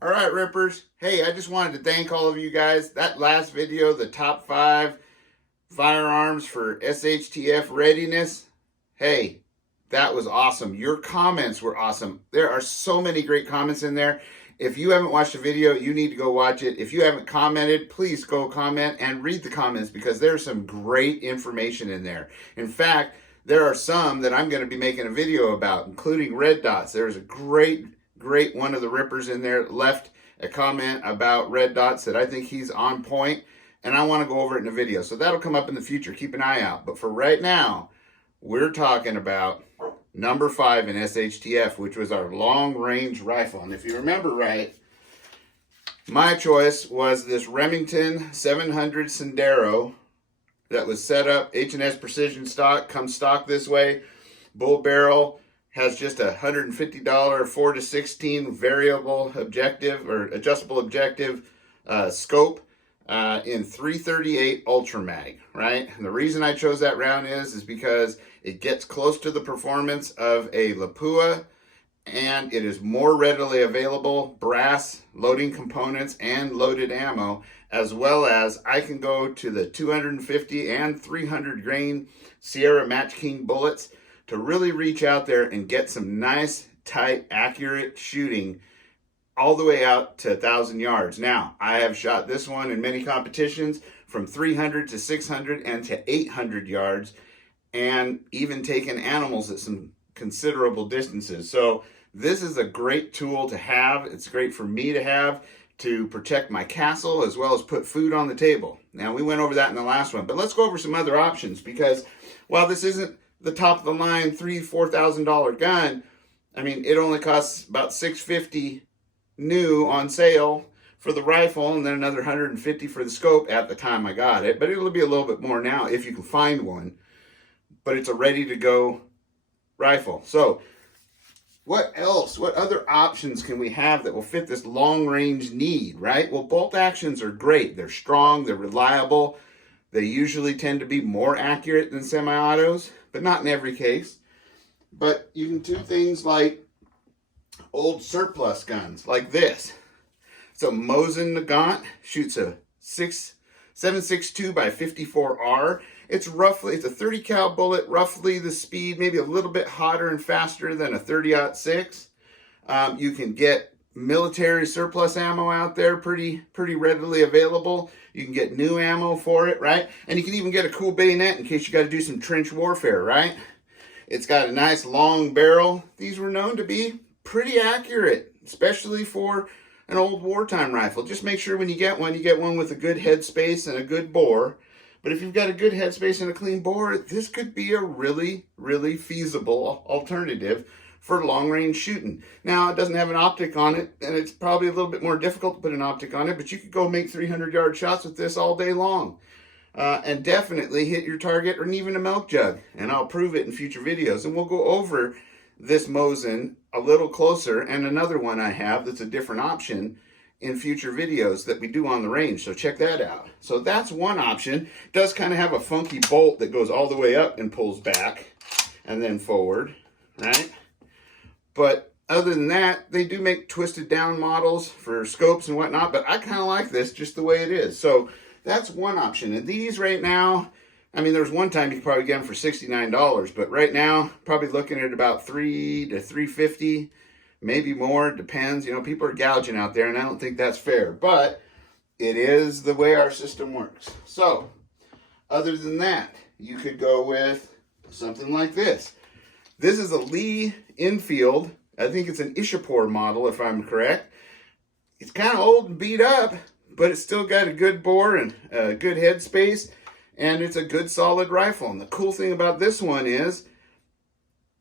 All right, Rippers. Hey, I just wanted to thank all of you guys. That last video, the top 5 firearms for SHTF readiness. Hey, that was awesome. Your comments were awesome. There are so many great comments in there. If you haven't watched the video, you need to go watch it. If you haven't commented, please go comment and read the comments because there's some great information in there. In fact, there are some that I'm going to be making a video about, including red dots. There's a great one of the Rippers in there left a comment about red dots that I think he's on point, and I want to go over it in a video. So that'll come up in the future. Keep an eye out. But for right now, we're talking about number 5 in SHTF, which was our long-range rifle. And if you remember right, my choice was this Remington 700 Sendero that was set up H&S precision stock, comes stock this way, bull barrel, has just a $150 4-16 variable objective or adjustable objective scope in 338 Ultra Mag, right? And the reason I chose that round is because it gets close to the performance of a Lapua, and it is more readily available, brass loading components and loaded ammo, as well as I can go to the 250 and 300 grain Sierra Match King bullets to really reach out there and get some nice, tight, accurate shooting all the way out to 1,000 yards. Now, I have shot this one in many competitions from 300 to 600 and to 800 yards, and even taken animals at some considerable distances. So this is a great tool to have. It's great for me to have to protect my castle as well as put food on the table. Now, we went over that in the last one, but let's go over some other options because while this isn't the top of the line $3,000-$4,000 gun, I mean, it only costs about $650 new on sale for the rifle, and then another $150 for the scope at the time I got it. But it'll be a little bit more now if you can find one. But it's a ready to go rifle. So what else? What other options can we have that will fit this long range need, right? Well, bolt actions are great. They're strong, they're reliable. They usually tend to be more accurate than semi-autos, but not in every case. But you can do things like old surplus guns like this. So Mosin Nagant shoots a 7.62 by 54R. It's a 30 cal bullet, roughly the speed, maybe a little bit hotter and faster than a 30-06. You can get military surplus ammo out there pretty readily available. You can get new ammo for it, right? And you can even get a cool bayonet in case you got to do some trench warfare, right? It's got a nice long barrel. These were known to be pretty accurate, especially for an old wartime rifle. Just make sure when you get one with a good headspace and a good bore. But if you've got a good headspace and a clean bore, this could be a really feasible alternative for long-range shooting. Now, it doesn't have an optic on it, and it's probably a little bit more difficult to put an optic on it, but you could go make 300-yard shots with this all day long. And definitely hit your target or even a milk jug. And I'll prove it in future videos. And we'll go over this Mosin a little closer, and another one I have that's a different option in future videos that we do on the range. So check that out. So that's one option. It does kind of have a funky bolt that goes all the way up and pulls back and then forward, right? But other than that, they do make twisted down models for scopes and whatnot, but I kind of like this just the way it is. So that's one option. And these right now, I mean, there's one time you could probably get them for $69, but right now, probably looking at about $300 to $350, maybe more, depends. You know, people are gouging out there, and I don't think that's fair, but it is the way our system works. So, other than that, you could go with something like this. This is a Lee Enfield. I think it's an Ishapore model, if I'm correct. It's kind of old and beat up, but it's still got a good bore and a good headspace, and it's a good solid rifle. And the cool thing about this one is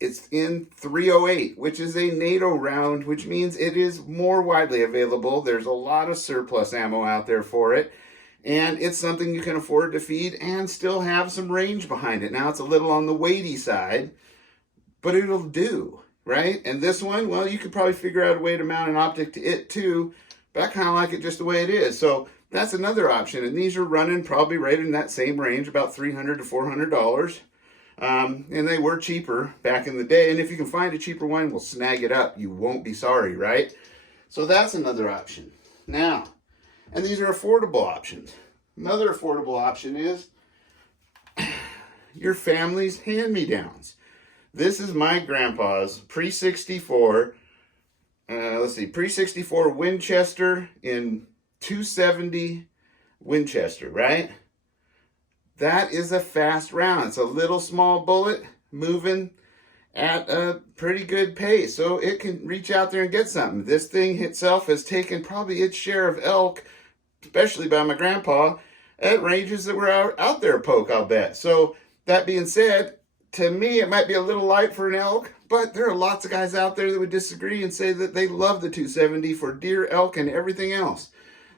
it's in 308, which is a NATO round, which means it is more widely available. There's a lot of surplus ammo out there for it, and it's something you can afford to feed and still have some range behind it. Now, it's a little on the weighty side, but it'll do, right? And this one, well, you could probably figure out a way to mount an optic to it too, but I kind of like it just the way it is. So that's another option, and these are running probably right in that same range, about $300 to $400. And they were cheaper back in the day. And if you can find a cheaper one, we'll snag it up. You won't be sorry, right? So that's another option. Now, and these are affordable options. Another affordable option is your family's hand-me-downs. This is my grandpa's Pre64, Pre64 Winchester in 270 Winchester, right? That is a fast round. It's a little small bullet moving at a pretty good pace, so it can reach out there and get something. This thing itself has taken probably its share of elk, especially by my grandpa, at ranges that were out there poke, I'll bet. So that being said, to me, it might be a little light for an elk, but there are lots of guys out there that would disagree and say that they love the 270 for deer, elk, and everything else.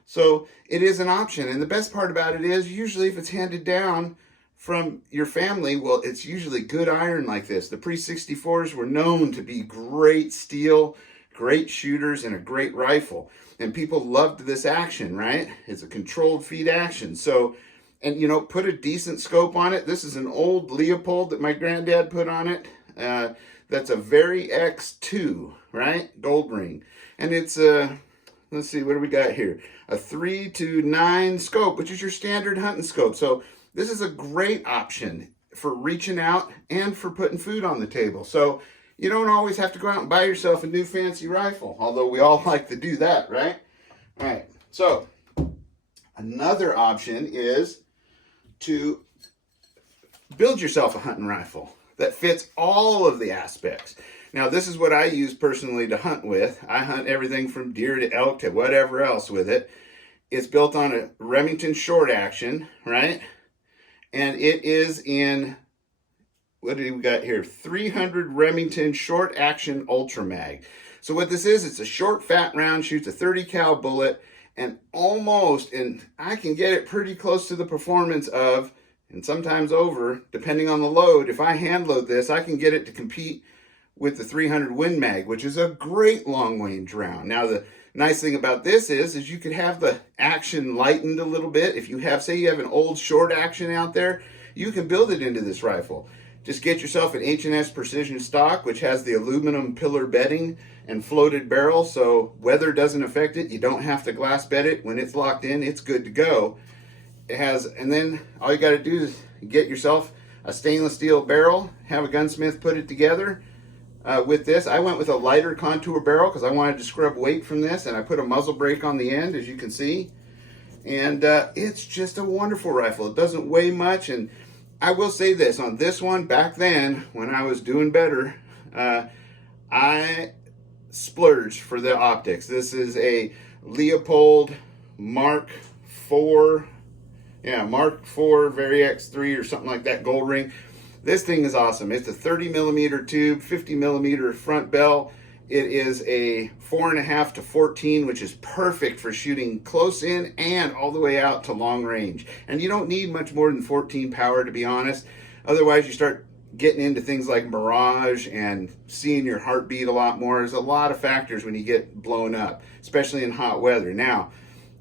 So it is an option. And the best part about it is usually if it's handed down from your family, well, it's usually good iron like this. The Pre64s were known to be great steel, great shooters, and a great rifle. And people loved this action, right? It's a controlled feed action. So, and you know, put a decent scope on it. This is an old Leopold that my granddad put on it. That's a Very X2, right? Gold ring. And it's let's see, what do we got here? A 3-9 scope, which is your standard hunting scope. So this is a great option for reaching out and for putting food on the table. So you don't always have to go out and buy yourself a new fancy rifle, although we all like to do that, right? All right, so another option is to build yourself a hunting rifle that fits all of the aspects. Now, this is what I use personally to hunt with. I hunt everything from deer to elk to whatever else with it. It's built on a Remington short action, right? And it is in, what do we got here? 300 Remington short action ultra mag. So what this is, it's a short fat round, shoots a 30 cal bullet, and almost, and I can get it pretty close to the performance of, and sometimes over, depending on the load. If I hand load this, I can get it to compete with the 300 Win Mag, which is a great long range round. Now, the nice thing about this is you can have the action lightened a little bit. If you have, say you have an old short action out there, you can build it into this rifle. Just get yourself an H&S Precision stock, which has the aluminum pillar bedding and floated barrel, so weather doesn't affect it. You don't have to glass bed it. When it's locked in, it's good to go. It has, and then all you got to do is get yourself a stainless steel barrel, have a gunsmith put it together. With this, I went with a lighter contour barrel because I wanted to scrub weight from this, and I put a muzzle brake on the end, as you can see. And it's just a wonderful rifle. It doesn't weigh much, and I will say this, on this one, back then, when I was doing better, I splurged for the optics. This is a Leopold Mark IV, Mark IV Very X3 or something like that, gold ring. This thing is awesome. It's a 30 millimeter tube, 50 millimeter front bell. It is a 4.5 to 14, which is perfect for shooting close in and all the way out to long range. And you don't need much more than 14 power, to be honest. Otherwise, you start getting into things like mirage and seeing your heartbeat a lot more. There's a lot of factors when you get blown up, especially in hot weather. Now,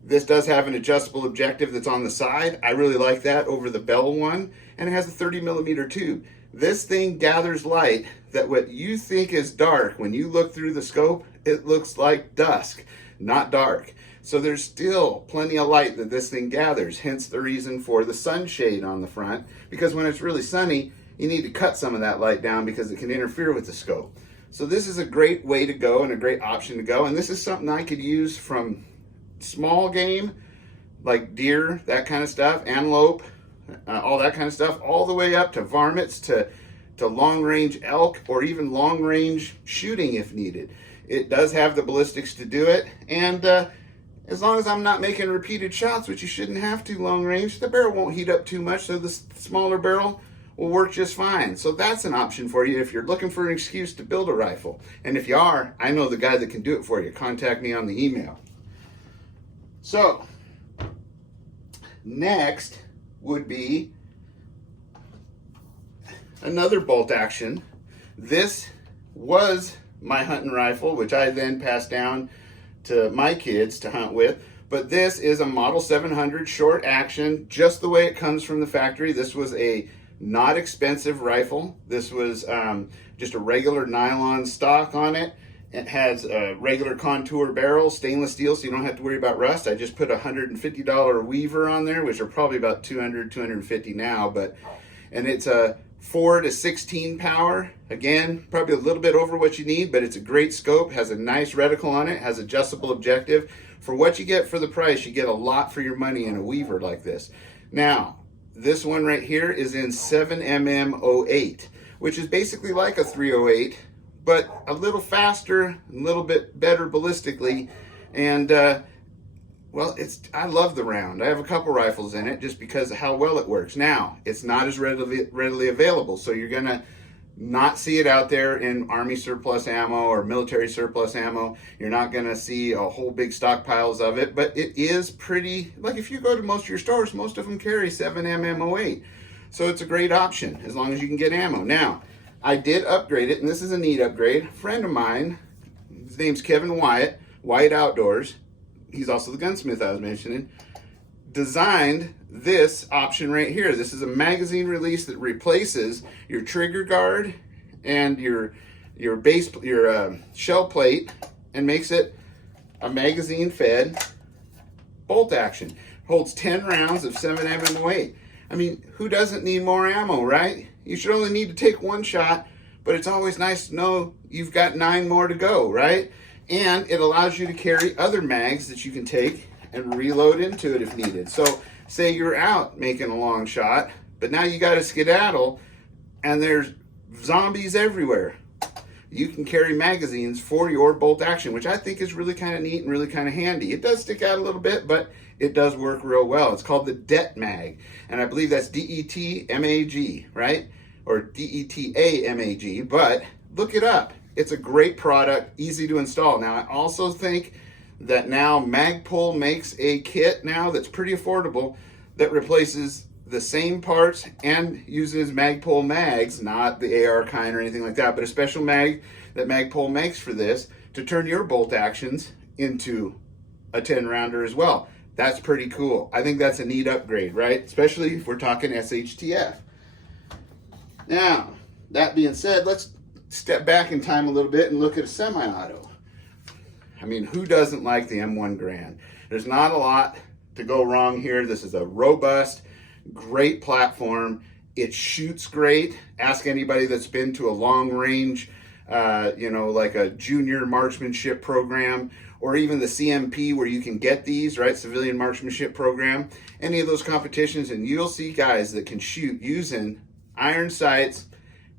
this does have an adjustable objective that's on the side. I really like that over the Bell one, and it has a 30 millimeter tube. This thing gathers light that what you think is dark, when you look through the scope, it looks like dusk, not dark. So there's still plenty of light that this thing gathers, hence the reason for the sunshade on the front, because when it's really sunny, you need to cut some of that light down because it can interfere with the scope. So this is a great way to go and a great option to go, and this is something I could use from small game, like deer, that kind of stuff, antelope, all that kind of stuff, all the way up to varmints, to long range elk, or even long range shooting if needed. It does have the ballistics to do it, and as long as I'm not making repeated shots, which you shouldn't have to long range, the barrel won't heat up too much, so the smaller barrel will work just fine. So that's an option for you if you're looking for an excuse to build a rifle. And if you are, I know the guy that can do it for you. Contact me on the email. So next would be another bolt action. This was my hunting rifle, which I then passed down to my kids to hunt with. But this is a Model 700 short action, just the way it comes from the factory. This was a not expensive rifle. This was just a regular nylon stock on it. It has a regular contour barrel, stainless steel, so you don't have to worry about rust. I just put a $150 weaver on there, which are probably about 200, 250 now, and it's a 4 to 16 power. Again, probably a little bit over what you need, but it's a great scope, has a nice reticle on it, has adjustable objective. For what you get for the price, you get a lot for your money in a weaver like this. Now, this one right here is in 7mm08, which is basically like a 308, but a little faster, a little bit better ballistically, and well, I love the round. I have a couple rifles in it just because of how well it works. Now, it's not as readily available, so you're gonna not see it out there in Army surplus ammo or military surplus ammo. You're not gonna see a whole big stockpiles of it, but it is pretty, like if you go to most of your stores, most of them carry 7mm08. So it's a great option as long as you can get ammo. Now, I did upgrade it, and this is a neat upgrade. A friend of mine, his name's Kevin Wyatt, Wyatt Outdoors, he's also the gunsmith I was mentioning, designed this option right here. This is a magazine release that replaces your trigger guard and your shell plate and makes it a magazine fed bolt action. Holds 10 rounds of 7mm08. I mean, who doesn't need more ammo, right? You should only need to take one shot, but it's always nice to know you've got 9 more to go, right? And it allows you to carry other mags that you can take and reload into it if needed. So say you're out making a long shot, but now you got to skedaddle and there's zombies everywhere. You can carry magazines for your bolt action, which I think is really kind of neat and really kind of handy. It does stick out a little bit, but it does work real well. It's called the Det Mag, and I believe that's DETMAG, right? Or DETAMAG, but look it up. It's a great product, easy to install. Now, I also think that now Magpul makes a kit now that's pretty affordable that replaces the same parts and uses Magpul mags, not the AR kind or anything like that, but a special mag that Magpul makes for this to turn your bolt actions into a 10-rounder as well. That's pretty cool. I think that's a neat upgrade, right? Especially if we're talking SHTF. Now, that being said, let's step back in time a little bit and look at a semi-auto. I mean, who doesn't like the M1 Garand? There's not a lot to go wrong here. This is a robust, great platform. It shoots great. Ask anybody that's been to a long range, like a junior marksmanship program, or even the CMP where you can get these, right? Civilian marksmanship program. Any of those competitions, and you'll see guys that can shoot using iron sights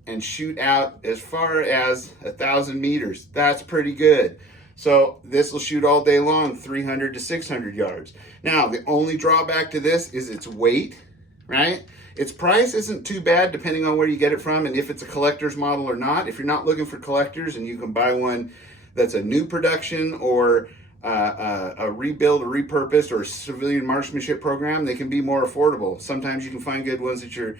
and shoot out as far as 1,000 meters. That's pretty good. So this will shoot all day long, 300 to 600 yards. Now, the only drawback to this is its weight, right? Its price isn't too bad depending on where you get it from and if it's a collector's model or not. If you're not looking for collectors and you can buy one that's a new production or a rebuild or repurposed or civilian marksmanship program, they can be more affordable. Sometimes you can find good ones at your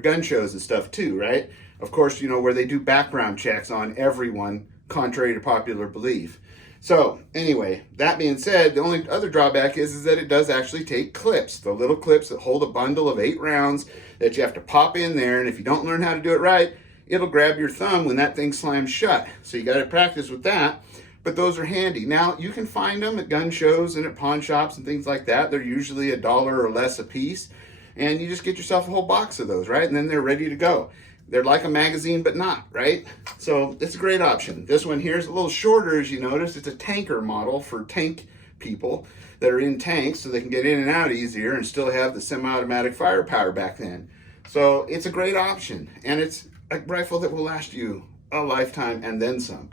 gun shows and stuff too, right? Of course, where they do background checks on everyone, contrary to popular belief. So anyway, that being said, the only other drawback is that it does actually take clips, the little clips that hold a bundle of 8 rounds that you have to pop in there, and if you don't learn how to do it right, it'll grab your thumb when that thing slams shut. So you got to practice with that, but those are handy. Now, you can find them at gun shows and at pawn shops and things like that. They're usually $1 or less a piece, and you just get yourself a whole box of those, right? And then they're ready to go. They're like a magazine, but not, right? So it's a great option. This one here is a little shorter, as you notice. It's a tanker model for tank people that are in tanks so they can get in and out easier and still have the semi-automatic firepower back then. So it's a great option, and it's a rifle that will last you a lifetime and then some.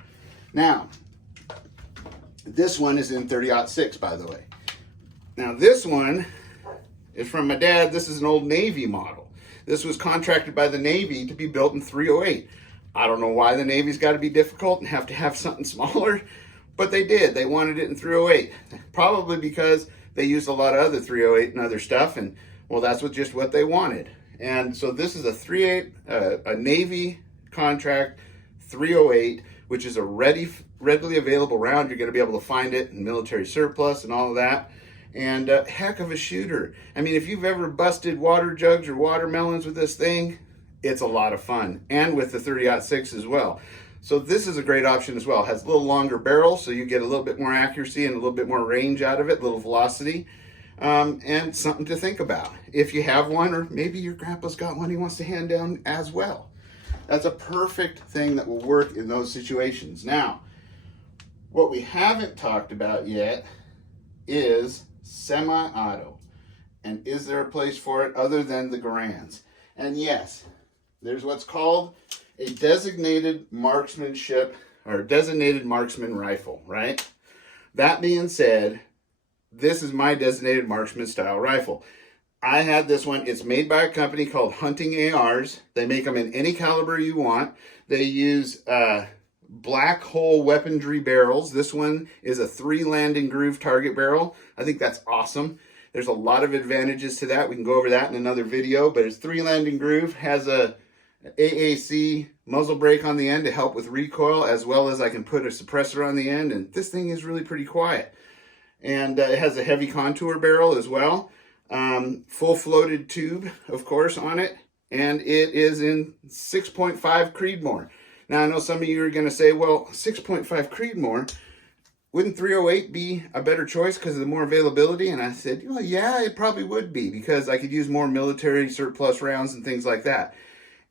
Now, this one is in 30-06, by the way. Now, this one is from my dad. This is an old Navy model. This was contracted by the Navy to be built in 308. I don't know why the Navy's got to be difficult and have to have something smaller, but they did. They wanted it in 308. Probably because they used a lot of other 308 and other stuff, and well, that's just what they wanted. And so this is a Navy contract 308, which is a readily available round. You're going to be able to find it in military surplus and all of that. And a heck of a shooter. I mean, if you've ever busted water jugs or watermelons with this thing, it's a lot of fun. And with the 30-06 as well. So this is a great option as well. It has a little longer barrel, so you get a little bit more accuracy and a little bit more range out of it, a little velocity, and something to think about. If you have one, or maybe your grandpa's got one he wants to hand down as well. That's a perfect thing that will work in those situations. Now, what we haven't talked about yet is semi-auto. And is there a place for it other than the Garands? And yes, there's what's called a designated marksmanship or designated marksman rifle, right? That being said, this is my designated marksman style rifle. I had this one. It's made by a company called Hunting ARs. They make them in any caliber you want. They use black hole weaponry barrels. This one is a 3 landing groove target barrel. I think that's awesome. There's a lot of advantages to that. We can go over that in another video, but it's 3 landing groove, has a AAC muzzle brake on the end to help with recoil, as well as I can put a suppressor on the end, and this thing is really pretty quiet. And it has a heavy contour barrel as well. Full floated tube, of course, on it, and it is in 6.5 Creedmoor. Now, I know some of you are going to say, well, 6.5 Creedmoor, wouldn't 308 be a better choice because of the more availability? And I said, well, yeah, it probably would be, because I could use more military surplus rounds and things like that,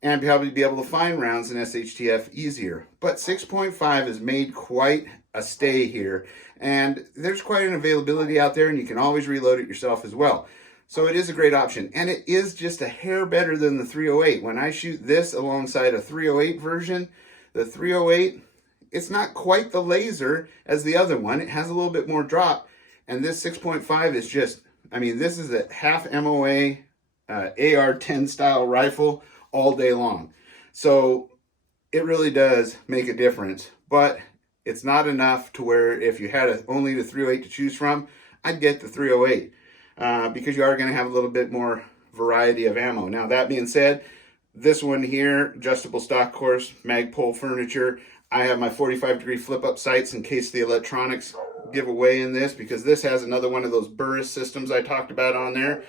and probably be able to find rounds in SHTF easier. But 6.5 has made quite a stay here, and there's quite an availability out there, and you can always reload it yourself as well. So it is a great option, and it is just a hair better than the 308. When I shoot this alongside a 308 version, the 308, it's not quite the laser as the other one. It has a little bit more drop, and this 6.5 is just, I mean, this is a half MOA AR-10 style rifle all day long. So it really does make a difference, but it's not enough to where if you had only the 308 to choose from, I'd get the 308 because you are going to have a little bit more variety of ammo. Now, that being said, this one here, adjustable stock course, Magpul furniture. I have my 45-degree flip-up sights in case the electronics give away in this, because this has another one of those Burris systems I talked about on there.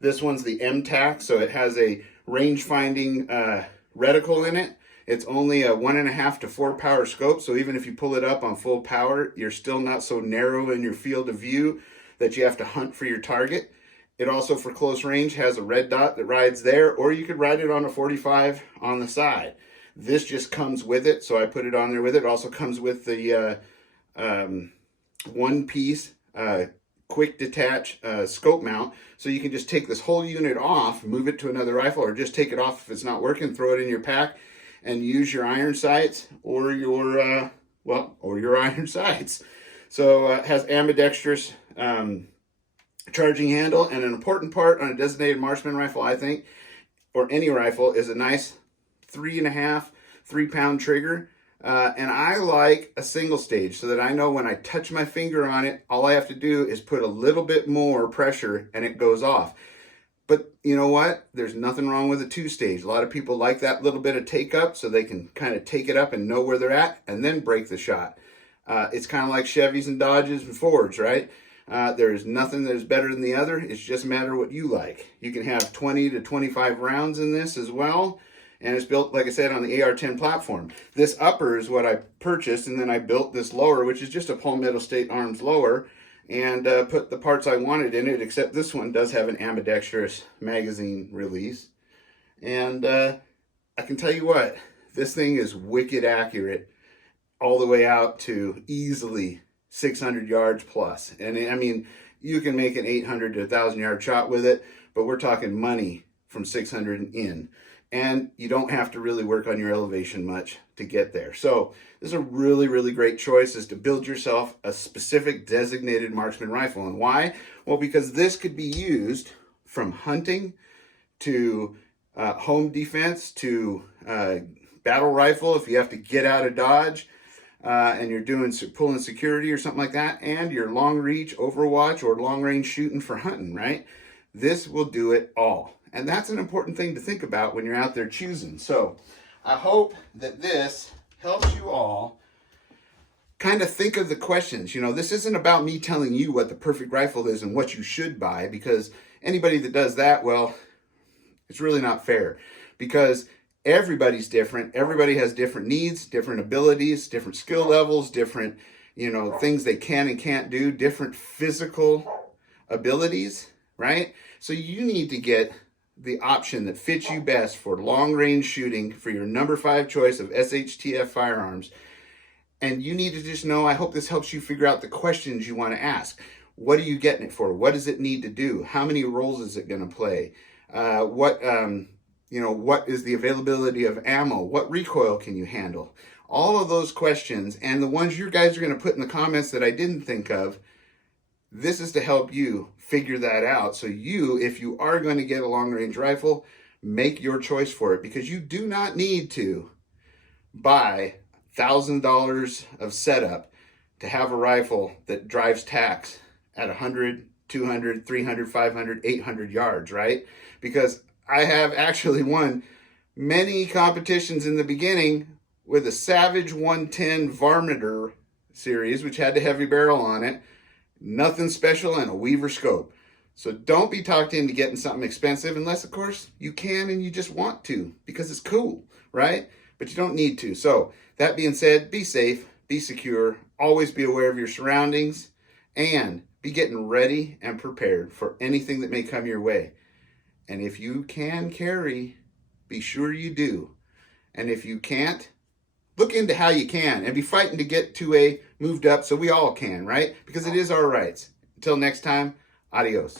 This one's the MTAC, so it has a range-finding reticle in it. It's only a 1.5 to 4 power scope, so even if you pull it up on full power, you're still not so narrow in your field of view that you have to hunt for your target. It also, for close range, has a red dot that rides there, or you could ride it on a 45 on the side. This just comes with it, so I put it on there with it. It also comes with the one-piece quick detach scope mount, so you can just take this whole unit off, move it to another rifle, or just take it off if it's not working, throw it in your pack, and use your iron sights or your your iron sights. So it has ambidextrous charging handle, and an important part on a designated marksman rifle, I think, or any rifle, is a nice 3.5-3 pound trigger. And I like a single stage, so that I know when I touch my finger on it, all I have to do is put a little bit more pressure and it goes off. But you know what? There's nothing wrong with a 2-stage. A lot of people like that little bit of take up, so they can kind of take it up and know where they're at and then break the shot. It's kind of like Chevys and Dodges and Fords, right? There's nothing that is better than the other. It's just a matter of what you like. You can have 20 to 25 rounds in this as well. And it's built, like I said, on the AR-10 platform. This upper is what I purchased, and then I built this lower, which is just a Palmetto State Arms lower, and put the parts I wanted in it, except this one does have an ambidextrous magazine release. And I can tell you what, this thing is wicked accurate all the way out to easily 600 yards plus. And I mean, you can make an 800 to 1,000 yard shot with it, but we're talking money from 600 and in. And you don't have to really work on your elevation much to get there. So this is a really, really great choice, is to build yourself a specific designated marksman rifle. And why? Well, because this could be used from hunting to home defense to battle rifle if you have to get out of dodge and you're doing pulling security or something like that, and your long reach overwatch or long range shooting for hunting, right? This will do it all. And that's an important thing to think about when you're out there choosing. So I hope that this helps you all kind of think of the questions. You know, this isn't about me telling you what the perfect rifle is and what you should buy, because anybody that does that, well, it's really not fair. Because everybody's different. Everybody has different needs, different abilities, different skill levels, different, things they can and can't do, different physical abilities, right? So you need to get the option that fits you best for long range shooting for your number 5 choice of SHTF firearms. And you need to just know, I hope this helps you figure out the questions you want to ask. What are you getting it for? What does it need to do? How many roles is it going to play? What is the availability of ammo? What recoil can you handle? All of those questions, and the ones you guys are going to put in the comments that I didn't think of, this is to help you figure that out. So if you are going to get a long range rifle, make your choice for it, because you do not need to buy $1,000 of setup to have a rifle that drives tacks at 100, 200, 300, 500, 800 yards, right? Because I have actually won many competitions in the beginning with a Savage 110 Varminter series, which had the heavy barrel on it, nothing special, and a Weaver scope. So don't be talked into getting something expensive unless, of course, you can and you just want to because it's cool, right? But you don't need to. So that being said, be safe, be secure, always be aware of your surroundings, and be getting ready and prepared for anything that may come your way. And if you can carry, be sure you do. And if you can't, look into how you can and be fighting to get to a moved up so we all can, right? Because it is our rights. Until next time, adios.